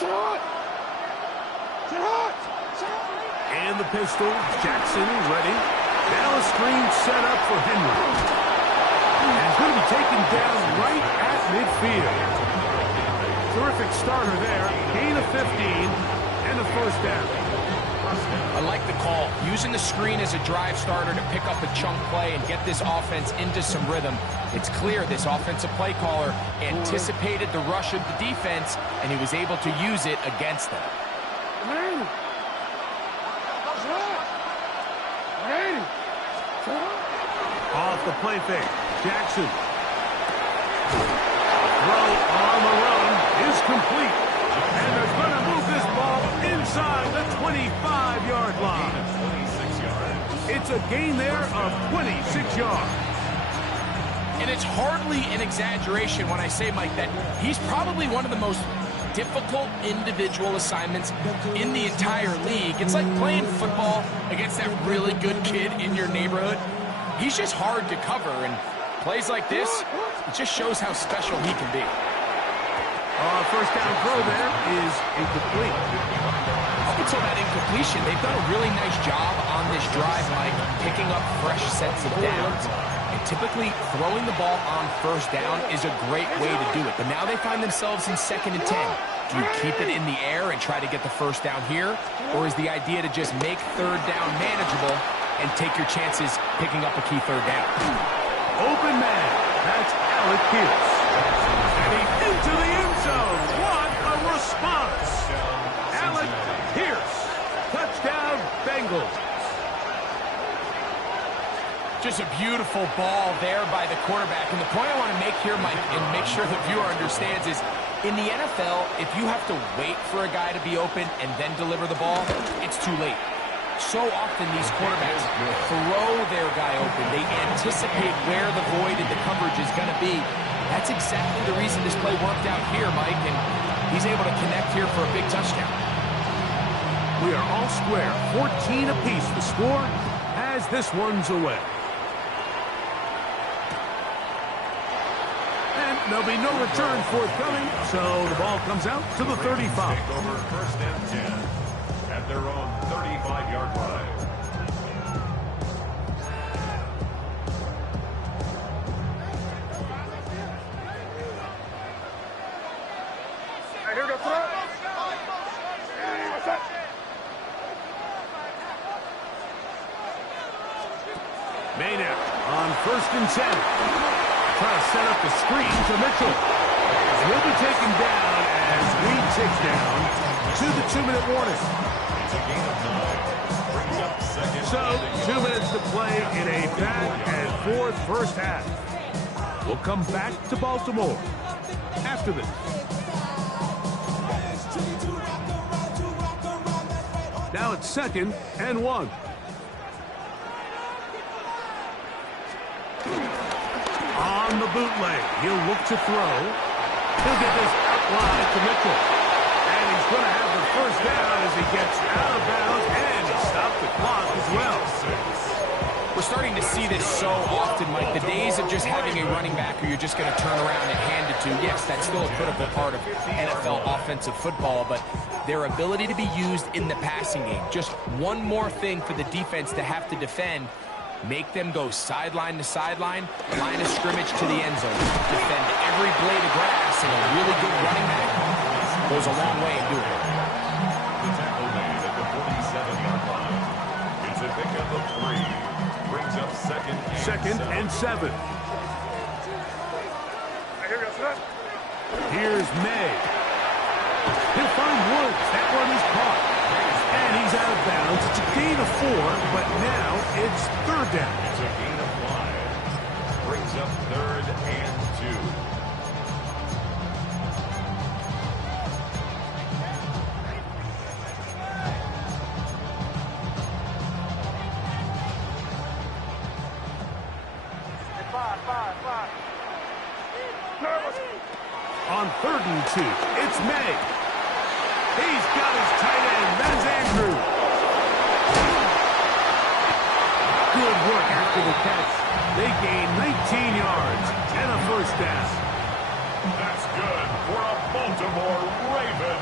And the pistol, Jackson ready. Now a screen set up for Henry. And he's going to be taken down right at midfield. Terrific starter there. Gain of 15 and a first down. I like the call. Using the screen as a drive starter to pick up a chunk play and get this offense into some rhythm. It's clear this offensive play caller anticipated the rush of the defense, and he was able to use it against them. Off the play fake. Jackson. Throw on the run is complete. And they're going to move this ball inside the 25-yard line. It's a gain there of 26 yards. And it's hardly an exaggeration when I say, Mike, that he's probably one of the most difficult individual assignments in the entire league. It's like playing football against that really good kid in your neighborhood. He's just hard to cover, and plays like this, it just shows how special he can be. First down throw there is incomplete. Up until that incompletion, they've done a really nice job on this drive, Mike, picking up fresh sets of downs. And typically, throwing the ball on first down is a great way to do it. But now they find themselves in 2nd and 10. Do you keep it in the air and try to get the first down here? Or is the idea to just make 3rd down manageable and take your chances picking up a key 3rd down? Open man. That's Alec Pierce. And he's into the end zone. What a response. Alec Pierce. Touchdown, Bengals. Just a beautiful ball there by the quarterback. And the point I want to make here, Mike, and make sure the viewer understands is, in the NFL, if you have to wait for a guy to be open and then deliver the ball, it's too late. So often these quarterbacks throw their guy open. They anticipate where the void in the coverage is going to be. That's exactly the reason this play worked out here, Mike, and he's able to connect here for a big touchdown. We are all square. 14 apiece the score as this one's away. And there'll be no return forthcoming, so the ball comes out to the 35. Take over 1st and 10 at their own 35-yard line. Maynard on 1st and 10. Trying to set up the screen to Mitchell. He'll be taken down as Reed ticks down to the 2-minute warning. It's a gain of 9. Brings up 2nd. So, 2 minutes to play in a back-and-forth first half. We'll come back to Baltimore after this. Now it's 2nd and 1. On the bootleg, he'll look to throw. He'll get this out wide to Mitchell. And he's going to have the first down as he gets out of bounds, and he stopped the clock as well. We're starting to see this so often, Mike. The days of just having a running back who you're just going to turn around and hand it to, yes, that's still a critical part of NFL offensive football, but their ability to be used in the passing game. Just one more thing for the defense to have to defend. Make them go sideline to sideline, line of scrimmage to the end zone. Defend every blade of grass, and a really good running back goes a long way in doing it. The tackle made at the 47-yard line. It's a pickup of 3. Brings up 2nd and 7. Here's May. He'll find Woods. That one is caught. And he's out of bounds. It's a gain of 4, but now it's 3rd down. It's a gain of 5. Brings up 3rd and 2. On 3rd and 2, it's May. He's got his tight end. That's Andrew. Good work after the catch. They gain 19 yards and a first down. That's good for a Baltimore Raven.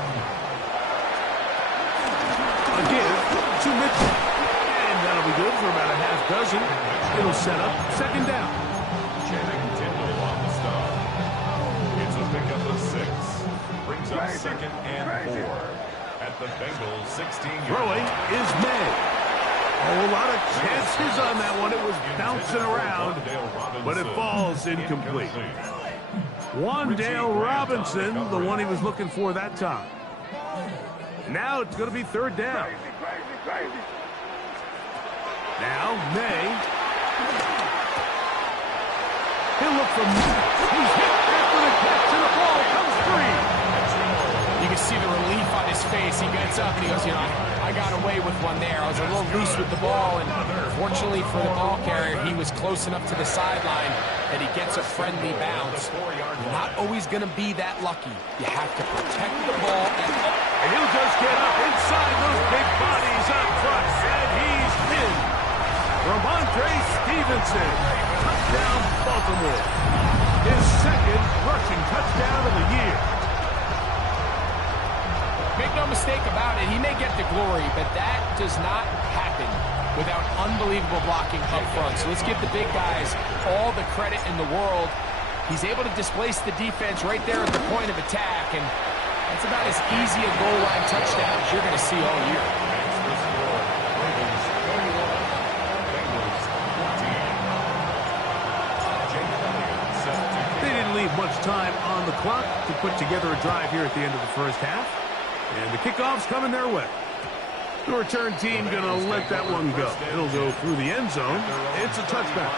A give to Mitchell. And that'll be good for about a half dozen. It'll set up second down. Channing Tindall on the stop. It's a pickup of 6. Brings up second and 4. At the Bengals 16-yard Throwing is May. Oh, a lot of chances on that one. It was bouncing around, but it falls incomplete. Wan'Dale Robinson, the one he was looking for that time. Now it's going to be third down. Now May. He'll look for he's hit after the catch, and the ball comes free. You can see the relief on his face. He gets up and he goes, you know, I got away with one there. I was a little loose with the ball, and fortunately for the ball carrier, he was close enough to the sideline that he gets a friendly bounce. You're not always going to be that lucky. You have to protect the ball. And he'll just get up inside those big bodies up front, and he's in. Ramondre Stevenson, touchdown Baltimore. His second rushing touchdown of the year. Make no mistake about it, he may get the glory, but that does not happen without unbelievable blocking up front. So let's give the big guys all the credit in the world. He's able to displace the defense right there at the point of attack, and that's about as easy a goal line touchdown as you're going to see all year. They didn't leave much time on the clock to put together a drive here at the end of the first half. And the kickoff's coming their way. The return team going to let that one go. It'll go through the end zone. It's a touchback.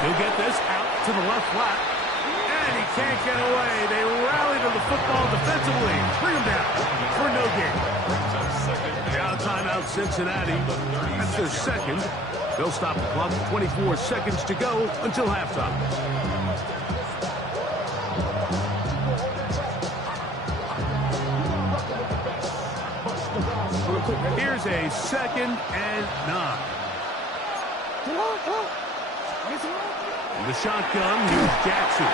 He'll get this out to the left flat. And he can't get away. They rally to the football defensively. Bring him down for no gain. Now timeout Cincinnati. That's their second. They'll stop the clock. 24 seconds to go until halftime. Here's a 2nd and 9. And the shotgun, here's Jackson.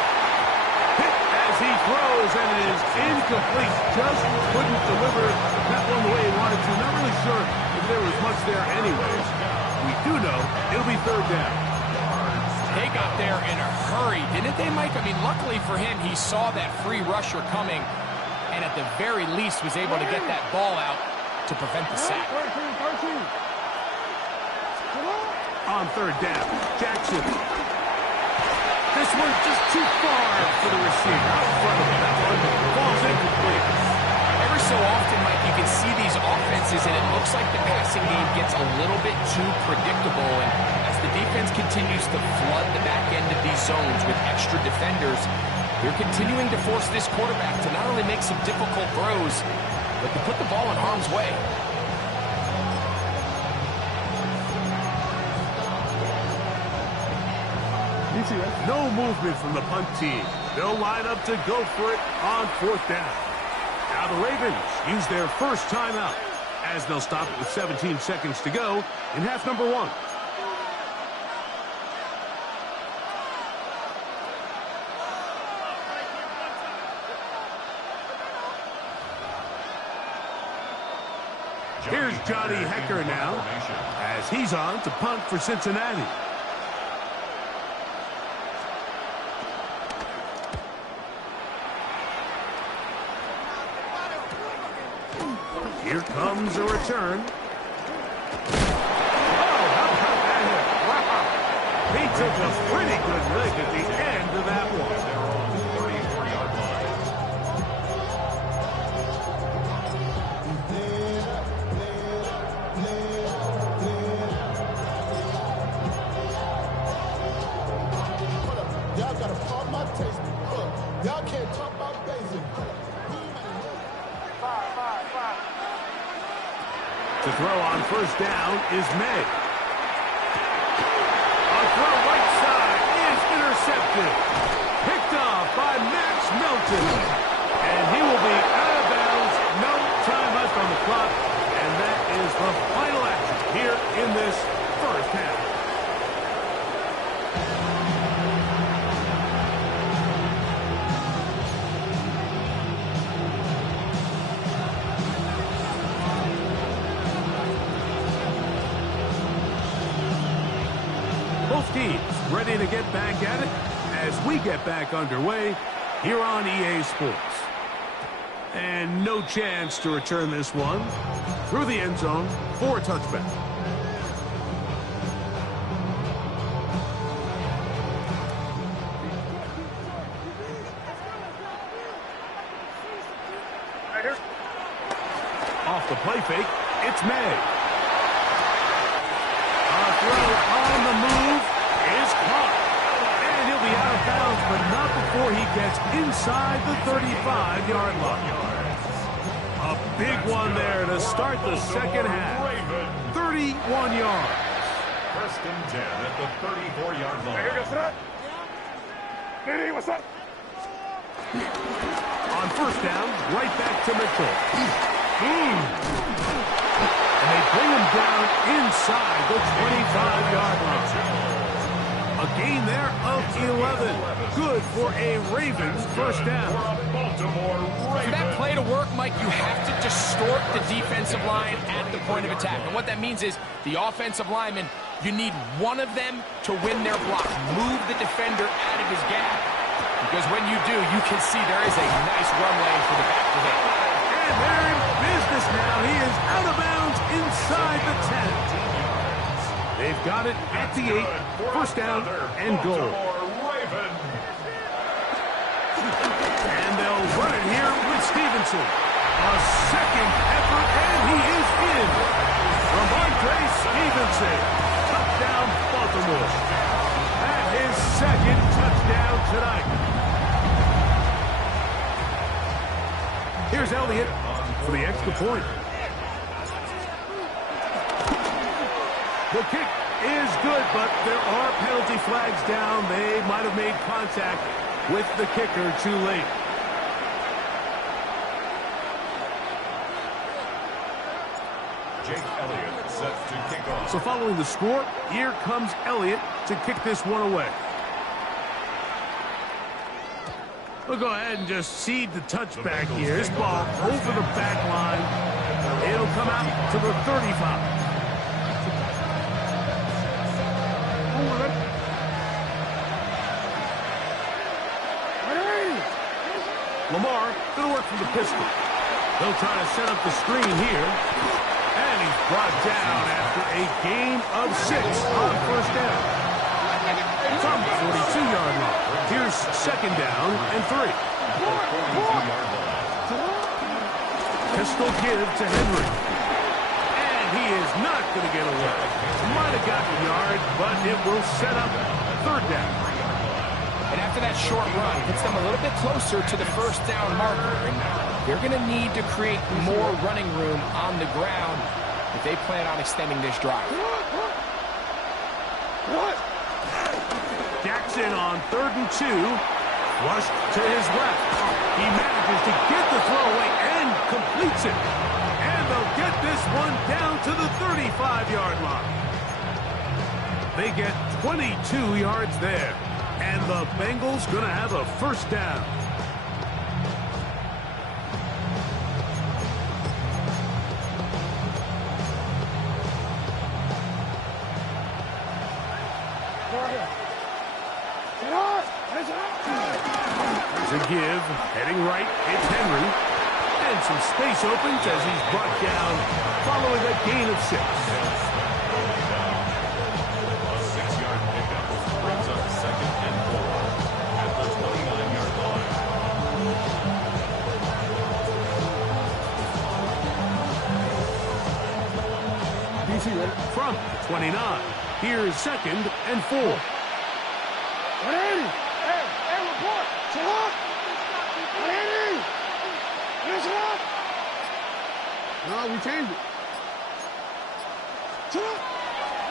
Hit as he throws, and it is incomplete. Just couldn't deliver that one the way he wanted to. Not really sure if there was much there anyways. We do know it'll be third down. They got there in a hurry, didn't they, Mike? I mean, luckily for him, he saw that free rusher coming, and at the very least was able to get that ball out to prevent the sack. On third down, Jackson. This one's just too far for the receiver. Out in front of him. That one falls incomplete. Every so often, Mike, you can see these offenses, and it looks like the passing game gets a little bit too predictable. And as the defense continues to flood the back end of these zones with extra defenders, they're continuing to force this quarterback to not only make some difficult throws, but to put the ball in harm's way. No movement from the punt team. They'll line up to go for it on fourth down. Now the Ravens use their first timeout as they'll stop it with 17 seconds to go in half number 1. Here's Johnny Hekker now as he's on to punt for Cincinnati. Here comes a return. Oh, how about that hit? Wow. He took a pretty good leg at the end of that one. Y'all gotta pump my taste. Look, y'all can't talk about basic. To throw on first down is May. A throw right side is intercepted. Picked off by Max Melton. And he will be out of bounds. No time left on the clock. And that is the final action here in Both teams ready to get back at it as we get back underway here on EA Sports. And no chance to return this one through the end zone for a touchback. Off the play fake, it's May. A throw on the move is caught. And he'll be out of bounds, but not before he gets inside the 35-yard line. A big one there to start the second half. 31 yards. First and 10 at the 34-yard line. On first down, right back to Mitchell. And they bring him down inside the 25-yard line. A gain there of 11. Good for a Ravens first down. For that play to work, Mike, you have to distort the defensive line at the point of attack. And what that means is the offensive lineman, you need one of them to win their block. Move the defender out of his gap. Because when you do, you can see there is a nice run lane for the back to hit. And they're in business now. He is out of bounds inside the 10. They've got it at the 8. First down and goal. And they'll run it here with Stevenson. A second effort, and he is in. Ramondre Stevenson. Touchdown, Baltimore. And his second touchdown tonight. Here's Elliott for the extra point. The kick is good, but there are penalty flags down. They might have made contact with the kicker too late. Jake Elliott set to kick off. So following the score, here comes Elliott to kick this one away. We'll go ahead and just cede the touchback here. This ball over the back line. It'll come out to the 35. Lamar going to work from the pistol. They'll try to set up the screen here. And he's brought down after a gain of 6 on first down. From the 42-yard line. Here's second down and 3. Pistol give to Henry. And he is not going to get away. Might have gotten a yard, but it will set up third down. And after that short run, puts them a little bit closer to the first down marker. And they're going to need to create more running room on the ground if they plan on extending this drive. Jackson on 3rd and 2. Flushed to his left. He manages to get the throw away and completes it. And they'll get this one down to the 35-yard line. They get 22 yards there. And the Bengals going to have a first down. There's a give. Heading right. It's Henry. And some space opens as he's brought down following a gain of 6. From 29. Here's second and 4. 180. Hey, report. Salak. 180. Here's Salak. No, we changed it. Salak.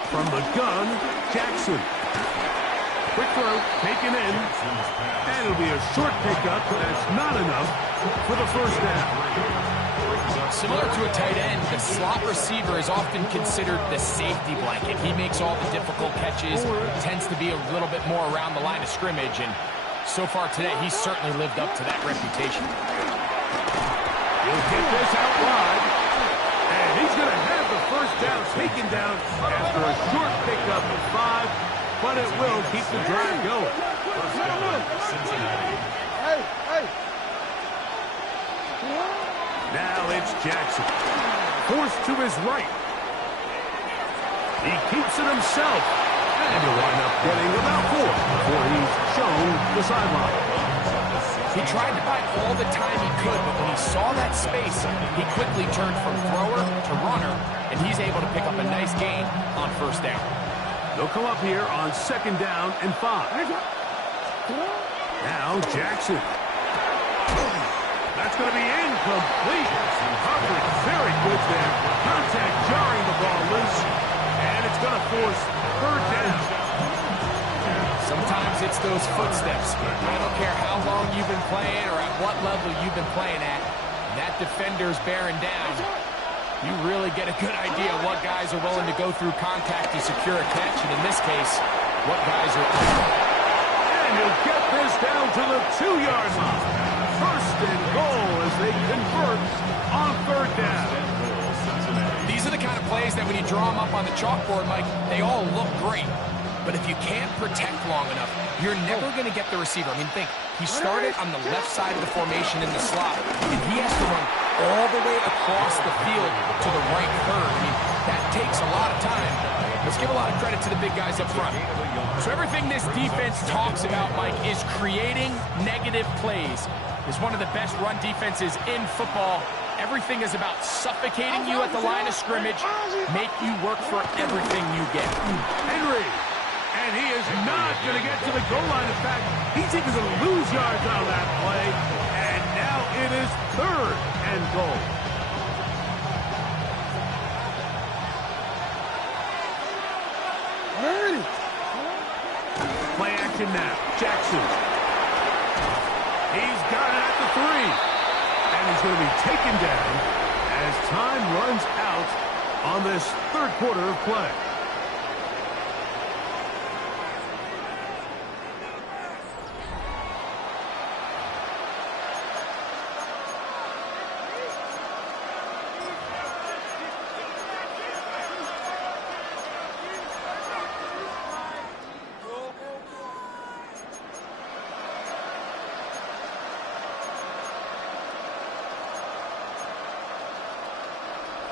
From the gun, Jackson. Quick throw, taken in. And it'll be a short pickup, but that's not enough for the first down. Similar to a tight end, the slot receiver is often considered the safety blanket. He makes all the difficult catches, tends to be a little bit more around the line of scrimmage, and so far today, he's certainly lived up to that reputation. He'll get this out wide, and he's going to have the first down taken down after a short pickup of 5, but it will keep the drive going. First down, Cincinnati. Now it's Jackson. Forced to his right. He keeps it himself. And he'll wind up getting about 4 before he's shown the sideline. He tried to buy all the time he could, but when he saw that space, he quickly turned from thrower to runner, and he's able to pick up a nice gain on first down. They'll come up here on 2nd down and 5. Now Jackson. That's going to be incomplete. Coverage very good there. Contact jarring the ball loose, and it's going to force 3rd down. Sometimes it's those footsteps. I don't care how long you've been playing or at what level you've been playing at. That defender's bearing down. You really get a good idea of what guys are willing to go through contact to secure a catch, and in this case, what guys are... And he'll get this down to the 2-yard line. 1st and goal as they convert on 3rd down. These are the kind of plays that when you draw them up on the chalkboard, Mike, they all look great. But if you can't protect long enough, you're never going to get the receiver. I mean, think, he started on the left side of the formation in the slot, and he has to run all the way across the field to the right third. I mean, that takes a lot of time. Let's give a lot of credit to the big guys up front. So everything this defense talks about, Mike, is creating negative plays. It's one of the best run defenses in football. Everything is about suffocating you at the line of scrimmage, make you work for everything you get. Henry. And he is not going to get to the goal line. In fact, he's even going to lose yards on that play. And now it is 3rd and goal. Play action now. Jackson. He's got it at the 3. And he's going to be taken down as time runs out on this 3rd quarter of play.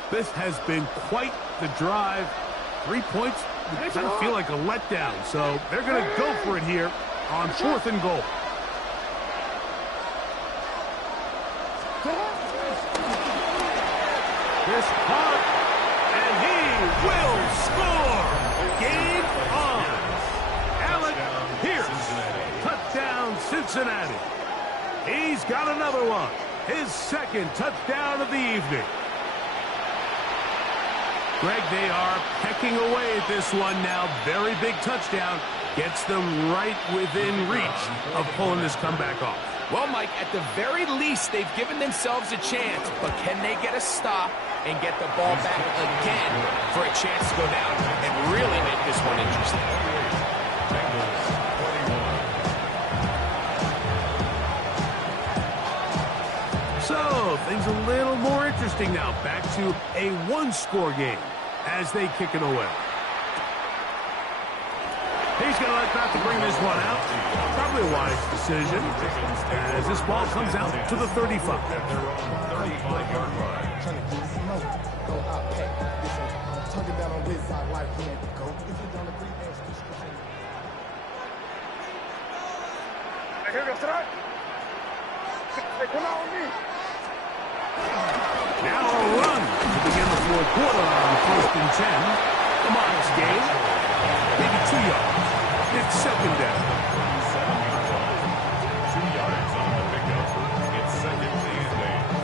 This has been quite the drive. 3 points would kind of feel like a letdown. So they're going to go for it here on 4th and goal. This hard, and he will score. Game on. Alec Pierce, touchdown Cincinnati. He's got another one. His 2nd touchdown of the evening. Greg, they are pecking away at this one now. Very big touchdown. Gets them right within reach of pulling this comeback off. Well, Mike, at the very least, they've given themselves a chance. But can they get a stop and get the ball back again for a chance to go down and really make this one interesting? So, things a little more interesting now. Back to a 1-score game as they kick it away. He's going to let that to bring this one out. Probably a wise decision as this ball comes out to the 35. At their own 35-yard line. Now a run to begin the 4th quarter on 1st and 10. A modest gain. Maybe 2 yards. It's 2nd down. 2 yards on the pickup. It's 2nd and 8.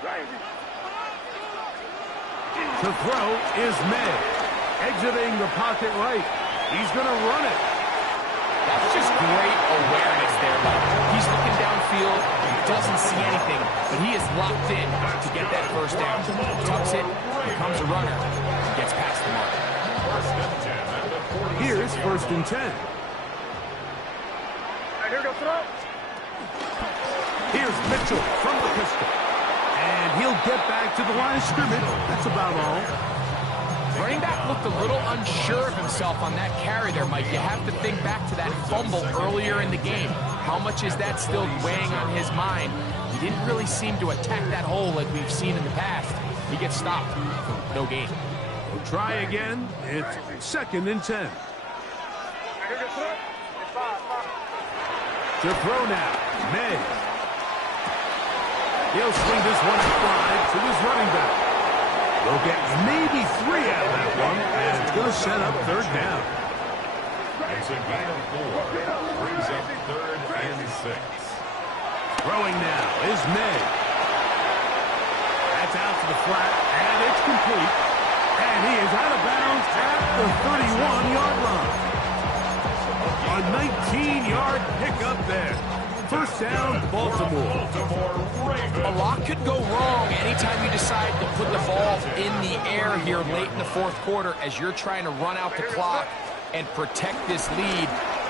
Crazy. The throw is made. Exiting the pocket right. He's going to run it. That's just great awareness there, Mike. He's looking downfield, doesn't see anything, but he is locked in to get that 1st down. Tucks it, becomes a runner, gets past the mark. Here's 1st and 10. Here's Mitchell from the pistol. And he'll get back to the line of scrimmage. That's about all. Running back looked a little unsure of himself on that carry there, Mike. You have to think back to that fumble earlier in the game. How much is that still weighing on his mind? He didn't really seem to attack that hole like we've seen in the past. He gets stopped. No gain. We'll try again. It's 2nd and 10. To throw now. May. He'll swing this one wide to his running back. They'll get maybe 3 out of that one, and it's going to set up 3rd down. It's a gain of 4. Brings up 3rd and 6. Throwing now is May. That's out to the flat, and it's complete. And he is out of bounds at the 31-yard line. A 19-yard pickup there. 1st down, Baltimore. A lot could go wrong anytime you decide to put the ball in the air here late in the 4th quarter as you're trying to run out the clock and protect this lead.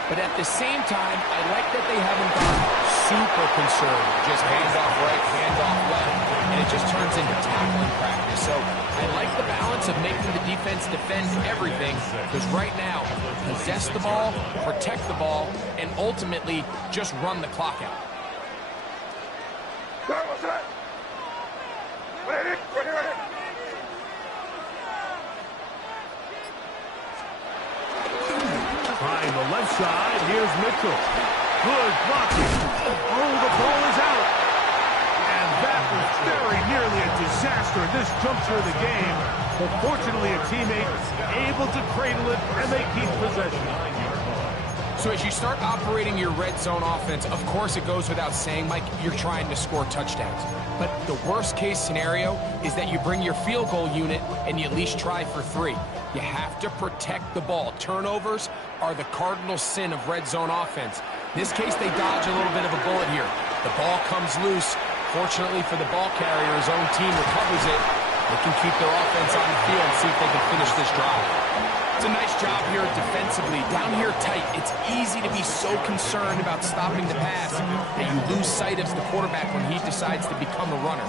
But at the same time, I like that they haven't gone super conservative. Just hands off right, hands off left, and it just turns into tackling practice. So I like the balance of making the defense defend everything, because right now, possess the ball, protect the ball, and ultimately just run the clock out. Trying the left side, here's Mitchell. Good blocking. Oh, the ball is out. And that was very nearly a disaster at this juncture of the game. But fortunately, a teammate able to cradle it, and they keep possession. So as you start operating your red zone offense, of course it goes without saying, Mike, you're trying to score touchdowns. But the worst case scenario is that you bring your field goal unit and you at least try for 3. You have to protect the ball. Turnovers are the cardinal sin of red zone offense. In this case, they dodge a little bit of a bullet here. The ball comes loose. Fortunately for the ball carrier, his own team recovers it. They can keep their offense on the field and see if they can finish this drive. It's a nice job here defensively. Down here tight, it's easy to be so concerned about stopping the pass that you lose sight of the quarterback when he decides to become a runner.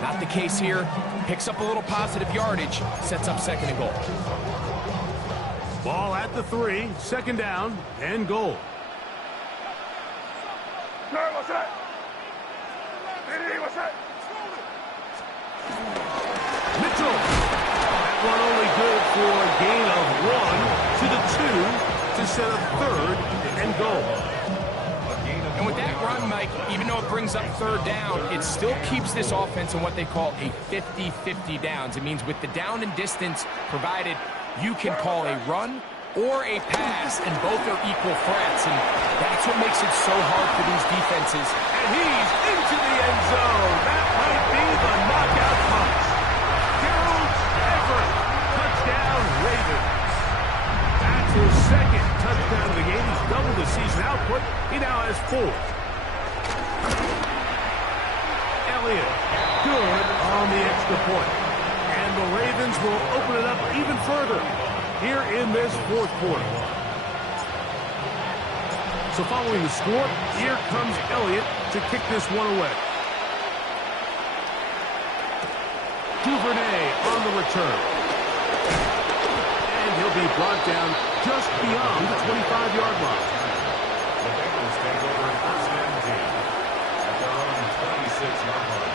Not the case here. Picks up a little positive yardage, sets up 2nd and goal. Ball at the 3, 2nd down, and goal. Mitchell. That one only good for a gain of 1 to the 2 to set up 3rd and goal. And with that run, Mike, even though it brings up 3rd down, it still keeps this offense in what they call a 50-50 downs. It means with the down and distance provided, you can call a run or a pass, and both are equal threats, and that's what makes it so hard for these defenses. And he's into the end zone. That might be the knockout punch. Gerald Everett, touchdown Ravens. That's his 2nd touchdown of the game. He's doubled the season output. He now has 4. Elliott, good on the extra point. And the Ravens will open it up even further here in this 4th quarter. So following the score, here comes Elliott to kick this one away. Duvernay on the return. And he'll be brought down just beyond the 25-yard line. The Bengals take over 1st and 10 at their own 26-yard line.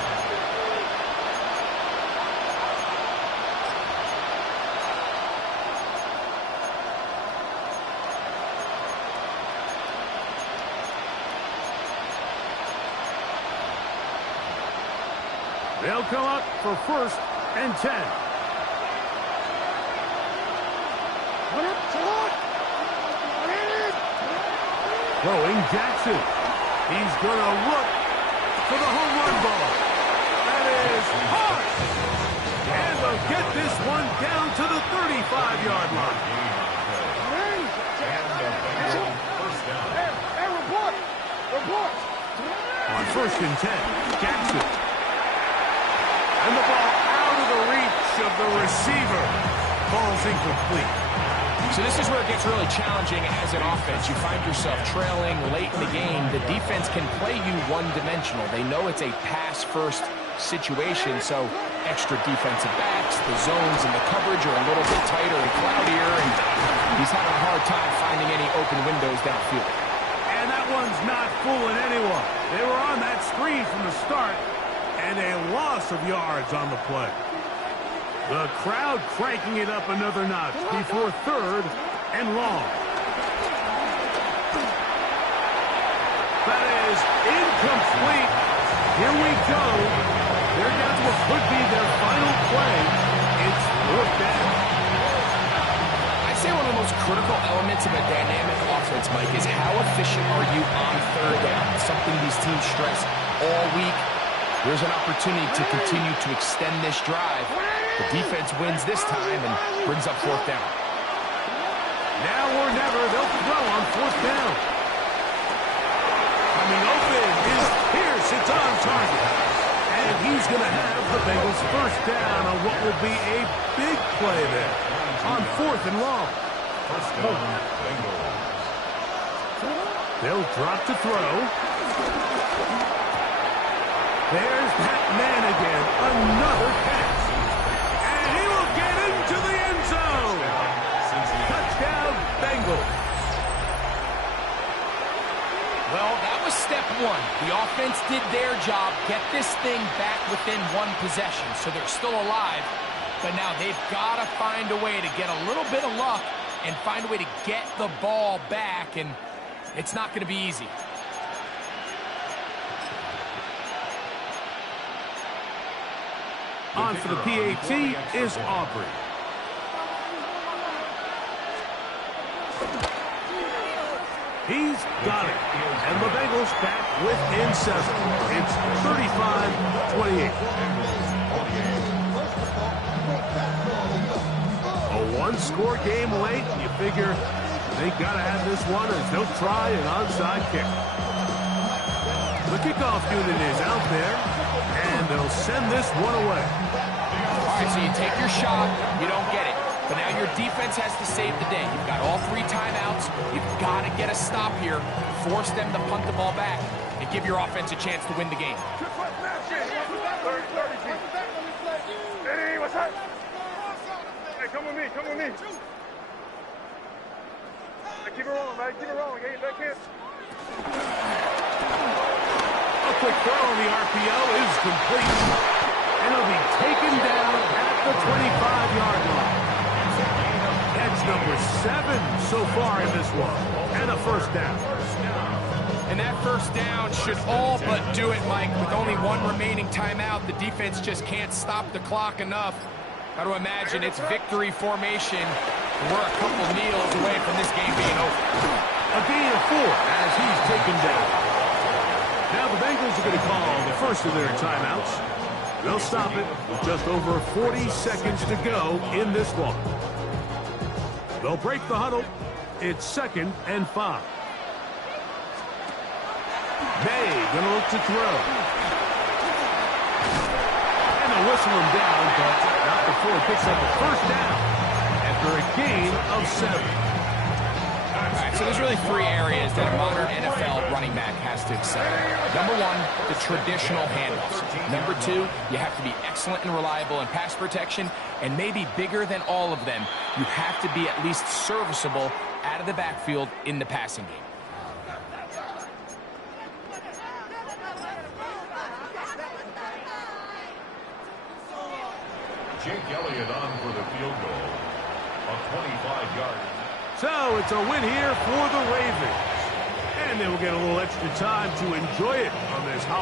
They'll come up for 1st and 10. Throwing Jackson. He's going to look for the home run ball. That is hard. And they'll get this one down to the 35-yard line. On 1st and 10, Jackson. And the ball out of the reach of the receiver. Ball's incomplete. So this is where it gets really challenging as an offense. You find yourself trailing late in the game. The defense can play you one-dimensional. They know it's a pass-first situation, so extra defensive backs, the zones and the coverage are a little bit tighter and cloudier, and he's having a hard time finding any open windows downfield. And that one's not fooling anyone. They were on that screen from the start, and a loss of yards on the play. The crowd cranking it up another notch before 3rd and long. That is incomplete. Here we go. They're down to what could be their final play. It's 4th down. I'd say one of the most critical elements of a dynamic offense, Mike, is how efficient are you on 3rd down? It's something these teams stress all week. There's an opportunity to continue to extend this drive. The defense wins this time and brings up 4th down. Now or never, they'll throw on 4th down. Coming open is Pierce. It's on target. And he's going to have the Bengals 1st down on what will be a big play there on 4th and long. 1st down, Bengals. They'll drop to throw. There's that man again. Another catch. And he will get into the end zone. Touchdown, Bengals. Well, that was step 1. The offense did their job, get this thing back within 1 possession, so they're still alive. But now they've got to find a way to get a little bit of luck and find a way to get the ball back, and it's not going to be easy. On for the PAT is Aubrey. He's got it. And the Bengals back within 7. It's 35-28. A 1-score game late. You figure they got to have this one as they'll try an onside kick. The kickoff unit is out there, and they'll send this one away. All right, so you take your shot, you don't get it. But now your defense has to save the day. You've got all 3 timeouts. You've got to get a stop here, force them to punt the ball back, and give your offense a chance to win the game. Hey, what's up? Hey, come with me, come with me. Hey, keep it rolling, man. Keep it rolling. Get back here. A quick throw on the RPO is complete. And it'll be taken down at the 25-yard line. That's number 7 so far in this one. And a 1st down. And that 1st down should all but do it, Mike. With only 1 remaining timeout, the defense just can't stop the clock enough. Got to imagine it's victory formation. We're a couple kneels away from this game being over. A gain of 4 as he's taken down. Now the Bengals are going to call the first of their timeouts. They'll stop it with just over 40 seconds to go in this one. They'll break the huddle. It's 2nd and 5. May going to look to throw. And they'll whistle him down, but not before he picks up a 1st down after a gain of 7. All right, so there's really 3 areas that a modern NFL running back has to excel in. Number 1, the traditional handoffs. Number 2, you have to be excellent and reliable in pass protection, and maybe bigger than all of them, you have to be at least serviceable out of the backfield in the passing game. Jake Elliott on for the field goal. A 25-yard. So it's a win here for the Ravens. And they will get a little extra time to enjoy it on this holiday.